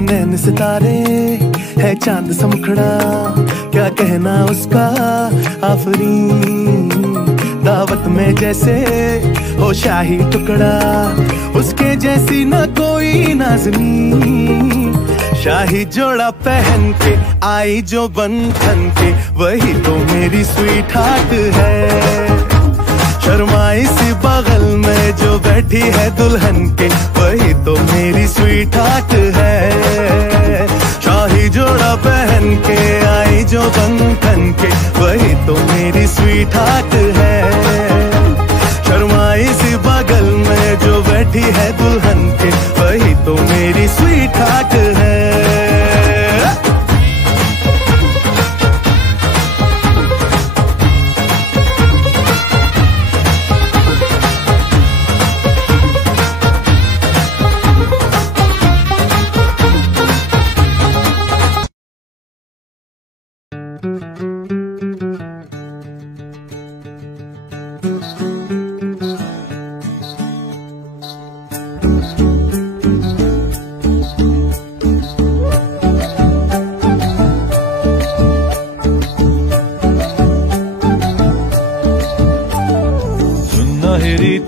नैन सितारे है चांद सा मुखड़ा, क्या कहना उसका आफरीन। दावत में जैसे हो शाही टुकड़ा, उसके जैसी न कोई नाज़नीन। शाही जोड़ा पहन के आई जो बंधन के, वही तो मेरी स्वीट हार्ट है। शर्माई सी बगल में जो बैठी है दुल्हन के, वही तो मेरी स्वीट हार्ट है। शाही जोड़ा पहन के आई जो बंधन के, वही तो मेरी स्वीट हार्ट है। शर्माई सी बगल में जो बैठी है दुल्हन के, वही तो मेरी स्वीट हार्ट है।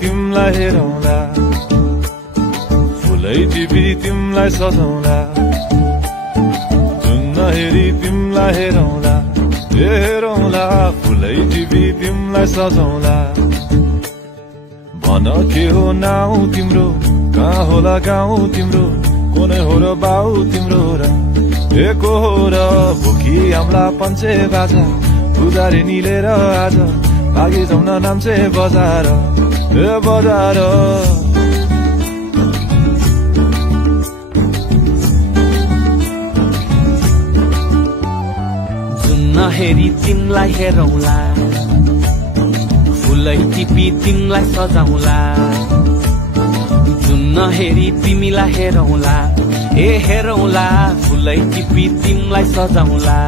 तिमलाई हेरौँला, फुलै टिपी तिमलाई सजाउँला। जुन नहेरी तिमलाई हेरौँला, हेरौँला, फुलै टिपी तिमलाई सजाउँला। भन के हो नाउ तिम्रो, कहाँ होला गाउँ तिम्रो, कोनै हो र बाउ तिम्रो र एको हो र। भोकी आम्ला पञ्चे बाजा, पुजारी निलेर आज भागी जाउँ न नाम्चे बजार, बजार। जुन नहेरी तिमलाई हेरौँला, फुलै टिपी तिमलाई सजाउँला। जुन नहेरी तिमीलाई हेरौँला, हेरौँला, फुलै टिपी तिमलाई सजाउँला।